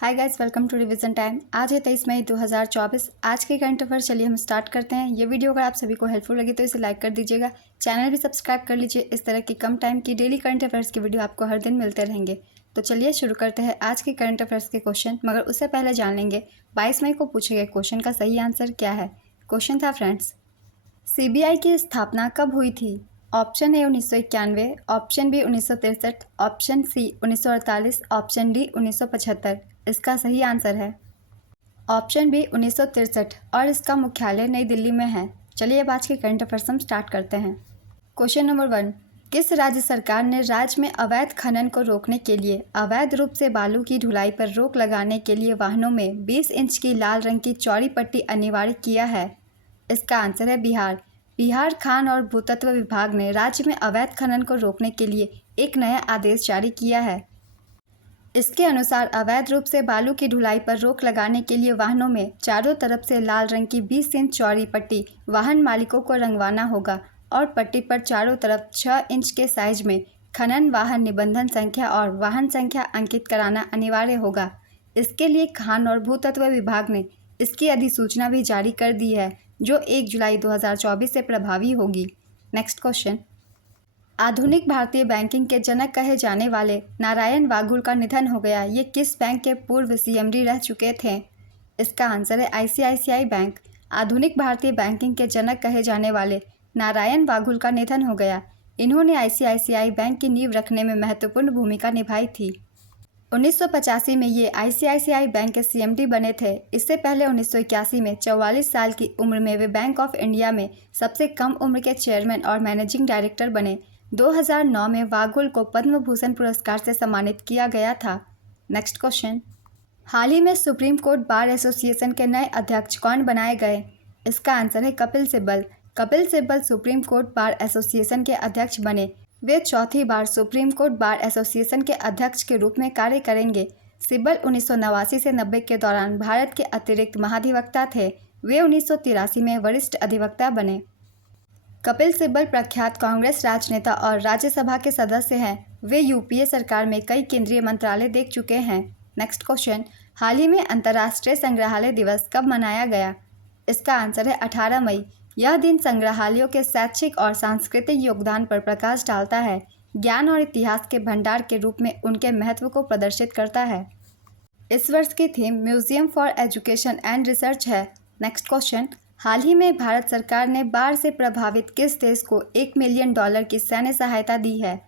Hi guys, welcome to revision time. आज है 23 मई 2024। आज के करंट अफेयर चलिए हम स्टार्ट करते हैं। ये वीडियो अगर आप सभी को हेल्पफुल लगे तो इसे लाइक कर दीजिएगा। चैनल भी सब्सक्राइब कर लीजिए। इस तरह की कम टाइम की डेली करंट अफेयर्स की वीडियो आपको हर दिन मिलते रहेंगे। तो चलिए शुरू करते हैं आज के करंट अफेयर्स के क्वेश्चन। मगर उससे पहले जान लेंगे 22 मई को पूछे गए क्वेश्चन का सही आंसर क्या है। क्वेश्चन था फ्रेंड्स, सीबीआई की स्थापना कब हुई थी? Option A 1991, option B 1963, option C 1948, option D 1975। इसका सही आंसर है ऑप्शन बी 1963 और इसका मुख्यालय नई दिल्ली में है। चलिए अब आज के करंट अफेयर्स हम स्टार्ट करते हैं। क्वेश्चन नंबर 1, किस राज्य सरकार ने राज्य में अवैध खनन को रोकने के लिए अवैध रूप से बालू की ढुलाई पर रोक लगाने के लिए वाहनों में 20 इंच की लाल रंग की चौड़ी पट्टी अनिवार्य किया है? इसका आंसर है बिहार। बिहार खान और भूतत्व विभाग ने राज्य में अवैध खनन को रोकने के लिए एक नया आदेश जारी किया है। इसके अनुसार अवैध रूप से बालू की ढुलाई पर रोक लगाने के लिए वाहनों में चारों तरफ से लाल रंग की 20 इंच चौड़ी पट्टी वाहन मालिकों को रंगवाना होगा और पट्टी पर चारों तरफ 6 इंच के साइज में खनन वाहन निबंधन संख्या और वाहन संख्या अंकित कराना अनिवार्य होगा। इसके लिए खान और भूतत्व विभाग ने इसकी अधिसूचना भी जारी कर दी है, जो 1 जुलाई 2024 से प्रभावी होगी। नेक्स्ट क्वेश्चन, आधुनिक भारतीय बैंकिंग के जनक कहे जाने वाले नारायण वाघुल का निधन हो गया। ये किस बैंक के पूर्व सीएमडी रह चुके थे? इसका आंसर है आईसीआईसीआई बैंक। आधुनिक भारतीय बैंकिंग के जनक कहे जाने वाले नारायण वाघुल का निधन हो गया। इन्होंने आईसीआईसीआई बैंक की नींव रखने में महत्वपूर्ण भूमिका निभाई थी। 1985 में ये आईसीआईसीआई बैंक के सीएमडी बने थे। इससे पहले 1981 में 44 साल की उम्र में वे बैंक ऑफ इंडिया में सबसे कम उम्र के चेयरमैन और मैनेजिंग डायरेक्टर बने। 2009 में वाघुल को पद्म भूषण पुरस्कार से सम्मानित किया गया था। नेक्स्ट क्वेश्चन, हाल ही में सुप्रीम कोर्ट बार एसोसिएशन के नए अध्यक्ष कौन बनाए गए? इसका आंसर है Kapil Sibal. Kapil Sibal supreme court bar association के अध्यक्ष बने। वे चौथी बार सुप्रीम कोर्ट बार एसोसिएशन के अध्यक्ष के रूप में कार्य करेंगे। सिब्बल 1989 से 90 के दौरान भारत के अतिरिक्त महाधिवक्ता थे। वे 1983 में वरिष्ठ अधिवक्ता बने। कपिल सिब्बल प्रख्यात कांग्रेस राजनेता और राज्यसभा के सदस्य हैं। वे यूपीए सरकार में कई केंद्रीय मंत्रालय देख चुके हैं। नेक्स्ट क्वेश्चन, हाल ही में अंतर्राष्ट्रीय संग्रहालय दिवस कब मनाया गया? इसका आंसर है 18 मई। यह दिन संग्रहालयों के शैक्षिक और सांस्कृतिक योगदान पर प्रकाश डालता है, ज्ञान और इतिहास के भंडार के रूप में उनके महत्व को प्रदर्शित करता है। इस वर्ष की theme museum for education and research है। नेक्स्ट क्वेश्चन, हाल ही में भारत सरकार ने बाढ़ से प्रभावित किस देश को $1 मिलियन की सैन्य सहायता दी है?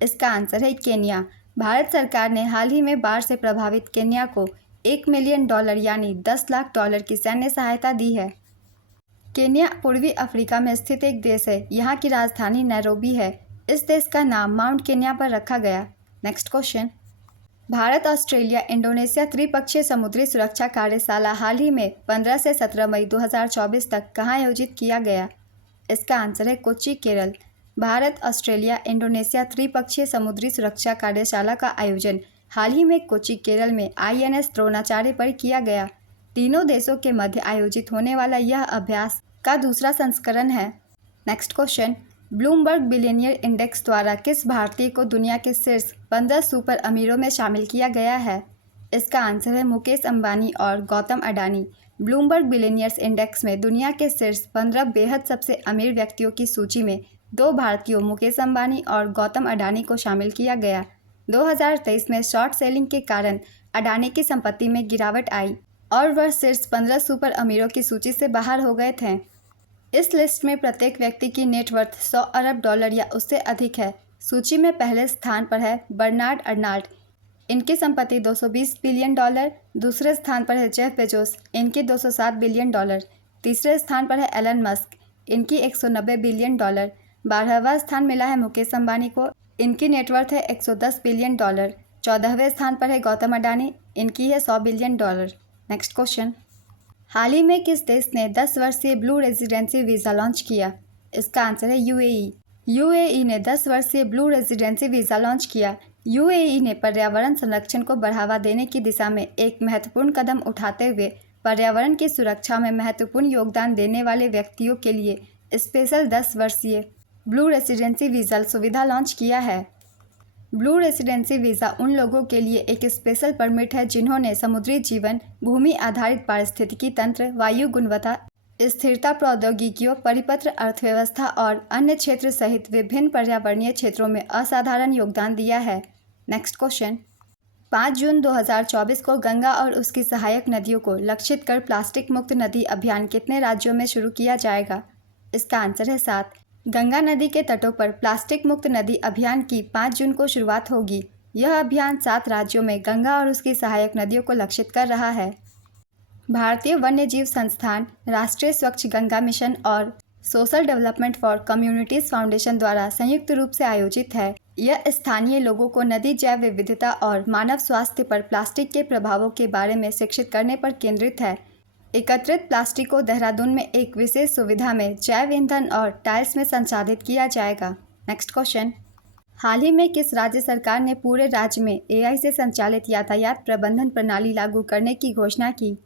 इसका आंसर है केन्या। भारत सरकार ने हाल ही में बाढ़ से प्रभावित केन्या को $1 मिलियन यानी $10 लाख की सैन्य सहायता दी है। केन्या पूर्वी अफ्रीका में स्थित एक देश है। यहाँ की राजधानी नैरोबी है। इस देश का नाम माउंट केन्या पर रखा गया। Next question, Bharat Australia Indonesia त्रिपक्षीय समुद्री सुरक्षा कार्यशाला हाल ही में 15 से 17 मई 2024 तक कहाँ आयोजित किया गया? इसका आंसर है कोच्चि, केरल। भारत ऑस्ट्रेलिया इंडोनेशिया त्रिपक्षीय समुद्री सुरक्षा कार्यशाला का आयोजन हाल ही में कोच्चि, केरल में INS द्रोणाचार्य पर किया गया। तीनों देशों के मध्य आयोजित होने वाला यह अभ्यास का दूसरा संस्करण है। Next question, Bloomberg billionaire index द्वारा किस भारतीय को दुनिया के शीर्ष 15 सुपर अमीरों में शामिल किया गया है? इसका आंसर है मुकेश अंबानी और Gautam Adani. Bloomberg billionaires index में दुनिया के शीर्ष 15 बेहद सबसे अमीर व्यक्तियों की सूची में 2 भारतीयों मुकेश अंबानी और गौतम अडानी को शामिल किया गया। 2023 में शॉर्ट सेलिंग के कारण अडानी की संपत्ति में गिरावट आई और वह शीर्ष 15 सुपर अमीरों की सूची से बाहर हो गए थे। इस लिस्ट में प्रत्येक व्यक्ति की नेटवर्थ $100 अरब या उससे अधिक है। सूची में पहले स्थान पर है बर्नार्ड अर्नाल्ड, इनकी संपत्ति $220 बिलियन। दूसरे स्थान पर है जेफ बेजोस, इनकी $207 बिलियन। तीसरे स्थान पर है एलन मस्क, इनकी $190 बिलियन। 12वां स्थान मिला है मुकेश अंबानी को, इनकी नेटवर्थ है $110 बिलियन। 14वें स्थान पर है गौतम अडानी, इनकी है $100 बिलियन। नेक्स्ट क्वेश्चन, हाल ही में किस देश ने 10 वर्षीय ब्लू रेजिडेंसी वीज़ा लॉन्च किया? इसका आंसर है यूएई। यूएई ने 10 वर्षीय ब्लू रेजिडेंसी वीज़ा लॉन्च किया। यूएई ने पर्यावरण संरक्षण को बढ़ावा देने की दिशा में एक महत्वपूर्ण कदम उठाते हुए पर्यावरण की सुरक्षा में महत्वपूर्ण योगदान देने वाले व्यक्तियों के लिए स्पेशल 10 वर्षीय ब्लू रेजिडेंसी वीज़ा सुविधा लॉन्च किया है। ब्लू रेसिडेंसी वीज़ा उन लोगों के लिए एक स्पेशल परमिट है जिन्होंने समुद्री जीवन, भूमि आधारित पारिस्थितिकी तंत्र, वायु गुणवत्ता, स्थिरता प्रौद्योगिकियों, परिपत्र अर्थव्यवस्था और अन्य क्षेत्र सहित विभिन्न पर्यावरणीय क्षेत्रों में असाधारण योगदान दिया है। नेक्स्ट क्वेश्चन, 5 जून 2024 को गंगा और उसकी सहायक नदियों को लक्षित कर प्लास्टिक मुक्त नदी अभियान कितने राज्यों में शुरू किया जाएगा? इसका आंसर है 7। गंगा नदी के तटों पर प्लास्टिक मुक्त नदी अभियान की 5 जून को शुरुआत होगी। यह अभियान 7 राज्यों में गंगा और उसकी सहायक नदियों को लक्षित कर रहा है। भारतीय वन्यजीव संस्थान, राष्ट्रीय स्वच्छ गंगा मिशन और social development for communities foundation द्वारा संयुक्त रूप से आयोजित है। यह स्थानीय लोगों को नदी जैव विविधता और मानव स्वास्थ्य पर प्लास्टिक के प्रभावों के बारे में शिक्षित करने पर केंद्रित है। एकत्रित प्लास्टिक को देहरादून में एक विशेष सुविधा में जैव ईंधन और टाइल्स में संसाधित किया जाएगा। नेक्स्ट क्वेश्चन, हाल ही में किस राज्य सरकार ने पूरे राज्य में AI से संचालित यातायात प्रबंधन प्रणाली लागू करने की घोषणा की?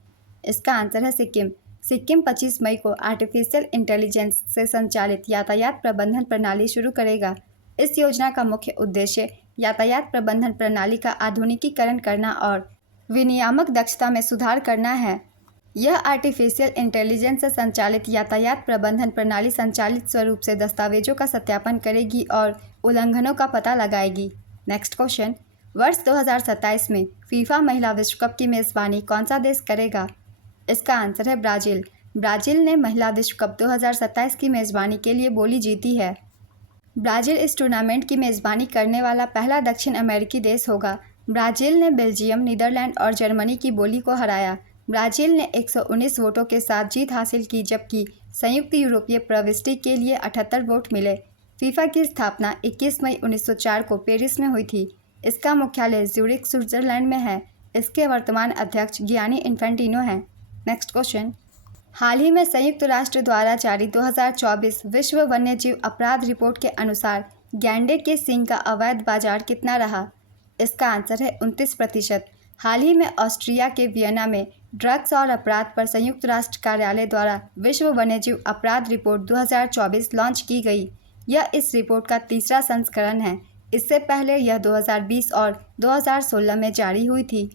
इसका आंसर है सिक्किम। सिक्किम 25 मई को आर्टिफिशियल इंटेलिजेंस से संचालित यातायात प्रबंधन प्रणाली शुरू करेगा। इस योजना का मुख्य उद्देश्य यातायात प्रबंधन प्रणाली का आधुनिकीकरण करना और विनियामक दक्षता में सुधार करना है। यह आर्टिफिशियल इंटेलिजेंस से संचालित यातायात प्रबंधन प्रणाली संचालित स्वरूप से दस्तावेजों का सत्यापन करेगी और उल्लंघनों का पता लगाएगी। नेक्स्ट क्वेश्चन, वर्ष 2027 में फीफा महिला विश्व कप की मेज़बानी कौन सा देश करेगा? इसका आंसर है ब्राज़ील। ब्राज़ील ने महिला विश्व कप 2027 की मेज़बानी के लिए बोली जीती है। ब्राज़ील इस टूर्नामेंट की मेज़बानी करने वाला पहला दक्षिण अमेरिकी देश होगा। ब्राज़ील ने बेल्जियम, नीदरलैंड और जर्मनी की बोली को हराया। ब्राज़ील ने 119 वोटों के साथ जीत हासिल की, जबकि संयुक्त यूरोपीय प्रविष्टि के लिए 78 वोट मिले। फीफा की स्थापना 21 मई 1904 को पेरिस में हुई थी। इसका मुख्यालय ज्यूरिख, स्विट्जरलैंड में है। इसके वर्तमान अध्यक्ष गियानी इन्फेंटिनो हैं। नेक्स्ट क्वेश्चन, हाल ही में संयुक्त राष्ट्र द्वारा जारी 2024 विश्व वन्यजीव अपराध रिपोर्ट के अनुसार गैंडे के सींग का अवैध बाजार कितना रहा? इसका आंसर है 29%। हाल ही में ऑस्ट्रिया के वियना में ड्रग्स और अपराध पर संयुक्त राष्ट्र कार्यालय द्वारा विश्व वन्यजीव अपराध रिपोर्ट 2024 लॉन्च की गई। यह इस रिपोर्ट का तीसरा संस्करण है। इससे पहले यह 2020 और 2016 में जारी हुई थी।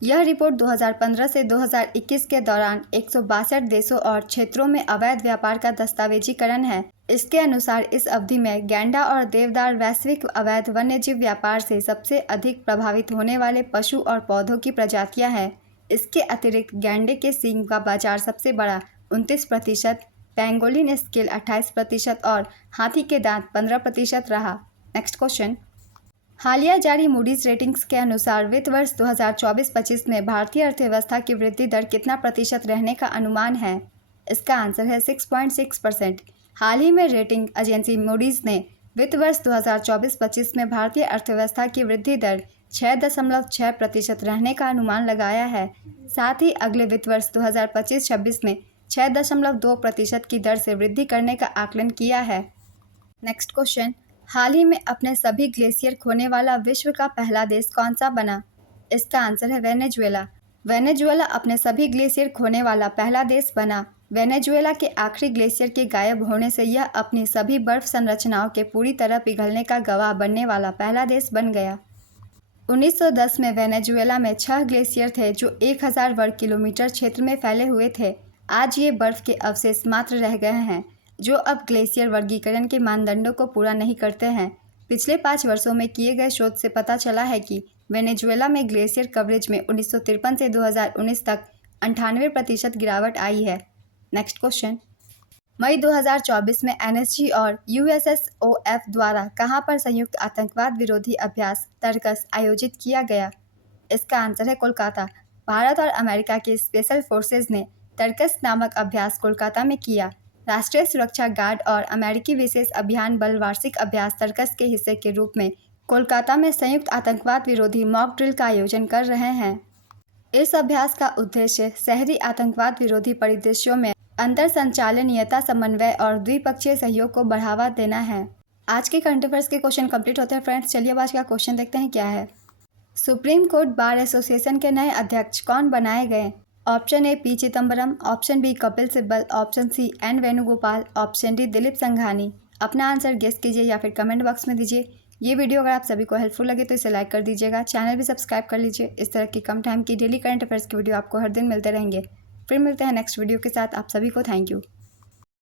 यह रिपोर्ट 2015 से 2021 के दौरान 162 देशों और क्षेत्रों में अवैध व्यापार का दस्तावेजीकरण है। इसके अनुसार इस अवधि में गैंडा और देवदार वैश्विक अवैध वन्यजीव व्यापार से सबसे अधिक प्रभावित होने वाले पशु और पौधों की प्रजातियां हैं। इसके अतिरिक्त गैंडे के सींग का बाजार सबसे बड़ा 29%, पेंगोलिन स्केल 28% और हाथी के दांत 15% रहा। नेक्स्ट क्वेश्चन, हालिया जारी मूडीज रेटिंग्स के अनुसार वित्त वर्ष 2024-25 में भारतीय अर्थव्यवस्था की वृद्धि दर कितना प्रतिशत रहने का अनुमान है? इसका आंसर है 6.6%। हाल ही में रेटिंग एजेंसी मूडीज ने वित्त वर्ष 2024-25 में भारतीय अर्थव्यवस्था की वृद्धि दर 6.6% रहने का अनुमान लगाया है। साथ ही अगले वित्त वर्ष 2025-26 में 6.2% की दर से वृद्धि करने का आकलन किया है। नेक्स्ट क्वेश्चन, हाल ही में अपने सभी ग्लेशियर खोने वाला विश्व का पहला देश कौन सा बना? इसका आंसर है वेनेजुएला। वेनेजुएला अपने सभी ग्लेशियर खोने वाला पहला देश बना। वेनेजुएला के आखिरी ग्लेशियर के गायब होने से यह अपनी सभी बर्फ संरचनाओं के पूरी तरह पिघलने का गवाह बनने वाला पहला देश बन गया। 1910 में वेनेजुएला में 6 ग्लेशियर थे जो 1000 वर्ग किलोमीटर क्षेत्र में फैले हुए थे। आज ये बर्फ के अवशेष मात्र रह गए हैं, जो अब ग्लेशियर वर्गीकरण के मानदंडों को पूरा नहीं करते हैं। पिछले 5 वर्षों में किए गए शोध से पता चला है कि वेनेजुएला में ग्लेशियर कवरेज में 1953 से 2019 तक 98% गिरावट आई है। नेक्स्ट क्वेश्चन, मई 2024 में NSG और USSOF द्वारा कहां पर संयुक्त आतंकवाद विरोधी अभ्यास तर्कस आयोजित किया गया? इसका आंसर है कोलकाता। भारत और अमेरिका के स्पेशल फोर्सेज ने तर्कस नामक अभ्यास कोलकाता में किया। राष्ट्रीय सुरक्षा गार्ड और अमेरिकी विशेष अभियान बल वार्षिक अभ्यास तर्कस के हिस्से के रूप में कोलकाता में संयुक्त आतंकवाद विरोधी मॉक ड्रिल का आयोजन कर रहे हैं। इस अभ्यास का उद्देश्य शहरी आतंकवाद विरोधी परिदृश्यों में अंतर संचालनीयता, समन्वय और द्विपक्षीय सहयोग को बढ़ावा देना है। आज के करंट अफेयर्स के क्वेश्चन कंप्लीट होते हैं फ्रेंड्स। चलिए अब आज का क्वेश्चन देखते हैं क्या है। सुप्रीम कोर्ट बार एसोसिएशन के नए अध्यक्ष कौन बनाए गए? Option A P Chidambaram, option B Kapil Sibal, option C N Venugopal, option D Dilip Sanghani. अपना आंसर गेस कीजिए या फिर कमेंट बॉक्स में दीजिए। ये वीडियो अगर आप सभी को हेल्पफुल लगे तो इसे लाइक कर दीजिएगा, चैनल भी सब्सक्राइब कर लीजिए। इस तरह की कम टाइम की डेली करंट अफेयर्स की वीडियो आपको हर दिन मिलते रहेंगे। फिर मिलते हैं नेक्स्ट वीडियो के साथ। आप सभी को थैंक यू।